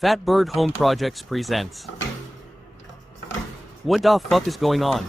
Fat Bird Home Projects presents. What the fuck is going on?